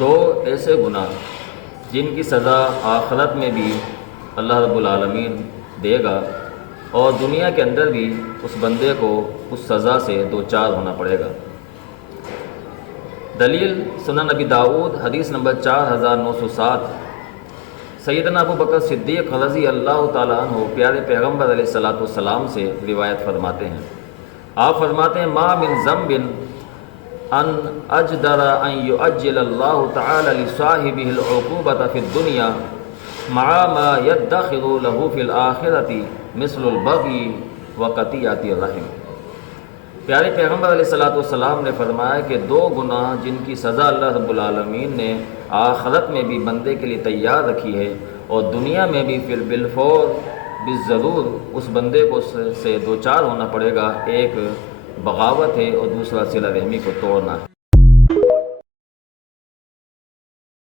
دو ایسے گناہ جن کی سزا آخرت میں بھی اللہ رب العالمین دے گا اور دنیا کے اندر بھی اس بندے کو اس سزا سے دوچار ہونا پڑے گا۔ دلیل سنن نبی داؤد حدیث نمبر 4907، سیدنا ابو بکر صدیق رضی اللہ تعالیٰ عنہ پیارے پیغمبر علیہ السلام سے روایت فرماتے ہیں، آپ فرماتے ہیں ما من ذنب ان اجدر ان یعجل اللہ تعالی لصاحبہ العقوبۃ فی الدنیا مع ما یدخر له فی الآخرۃ مثل البغی وقطیعۃ الرحم۔ پیارے پیغمبر علیہ السلام نے فرمایا کہ دو گناہ جن کی سزا اللہ رب العالمین نے آخرت میں بھی بندے کے لیے تیار رکھی ہے اور دنیا میں بھی پھر بالفور بالضرور اس بندے کو سے دوچار ہونا پڑے گا، ایک بغاوت ہے اور دوسرا صلہ رحمی کو توڑنا ہے۔